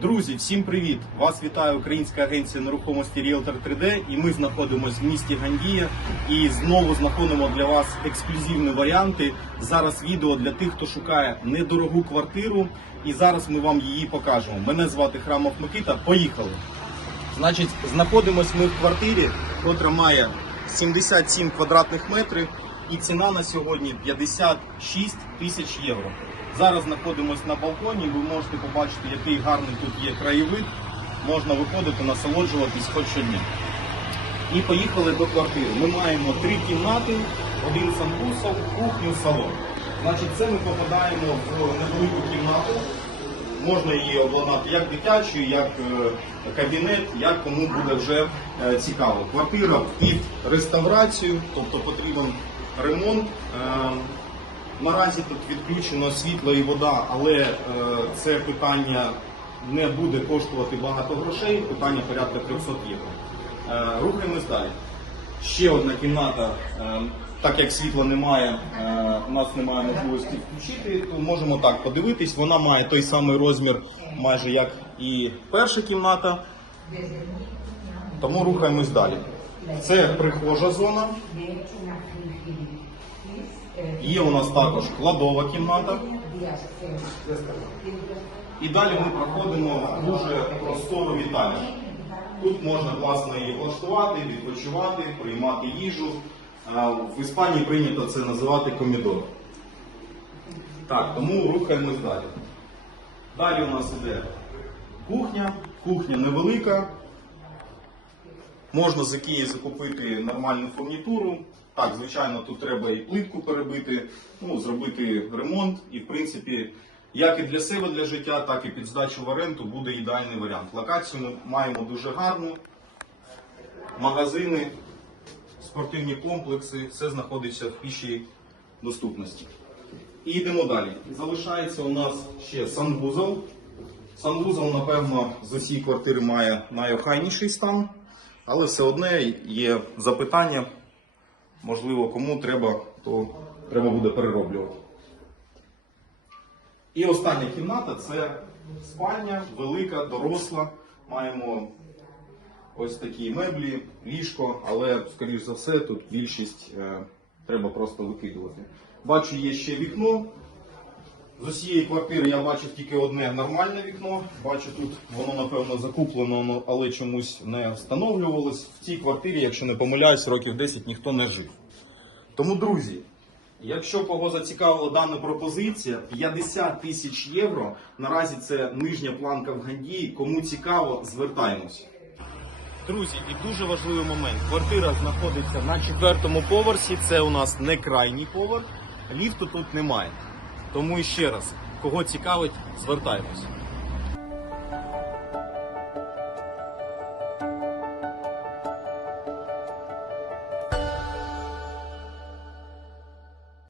Друзі, всім привіт! Вас вітає Українська агенція нерухомості Realtor 3D і ми знаходимося в місті Гандія і знову знаходимо для вас ексклюзивні варіанти. Зараз відео для тих, хто шукає недорогу квартиру, і зараз ми вам її покажемо. Мене звати Храмов Микита. Поїхали! Значить, знаходимось ми в квартирі, котра має 77 квадратних метрів, і ціна на сьогодні 56 тисяч євро. Зараз знаходимось на балконі. Ви можете побачити, який гарний тут є краєвид. Можна виходити, насолоджуватись хоч щодня. І поїхали до квартири. Ми маємо три кімнати, один санвузол, кухню, салон. Значить, це ми попадаємо в невелику кімнату. Можна її обладнати як дитячою, як е, кабінет, як кому буде вже е, цікаво. Квартира під реставрацію, тобто потрібен ремонт. Наразі тут відключено світло і вода, але е, це питання не буде коштувати багато грошей, питання порядка 300 євро. Е, рухаємось далі. Ще одна кімната, е, так як світла немає, у нас немає можливості включити, то можемо так подивитись. Вона має той самий розмір, майже як і перша кімната. Тому рухаємось далі. Це прихожа зона. Є у нас також кладова кімната. І далі ми проходимо дуже простору вітальню. Тут можна власне її влаштувати, відпочивати, приймати їжу. В Іспанії прийнято це називати комідор. Так, тому рухаємось далі. Далі у нас іде кухня. Кухня невелика. Можна з Ікеї закупити нормальну фурнітуру. Так, звичайно, тут треба і плитку перебити, ну, зробити ремонт. І, в принципі, як і для себе для життя, так і під здачу в оренду буде ідеальний варіант. Локацію ми маємо дуже гарну. Магазини, спортивні комплекси, все знаходиться в пішій доступності. І йдемо далі. Залишається у нас ще санвузол. Санвузол, напевно, з усієї квартири має найохайніший стан, але все одне є запитання. Можливо, кому треба, то треба буде перероблювати. І остання кімната це спальня, велика, доросла. Маємо ось такі меблі, ліжко, але, скоріш за все, тут більшість е, треба просто викидувати. Бачу, є ще вікно. З усієї квартири я бачив тільки одне нормальне вікно. Бачу, тут воно напевно закуплено, але чомусь не встановлювалось. В цій квартирі, якщо не помиляюсь, років 10 ніхто не жив. Тому, друзі, якщо кого зацікавила дана пропозиція, 50 тисяч євро. Наразі це нижня планка в Гандії. Кому цікаво, звертаємось. Друзі, і дуже важливий момент. Квартира знаходиться на четвертому поверсі. Це у нас не крайній поверх. Ліфту тут немає. Тому ще раз, кого цікавить, звертаємось.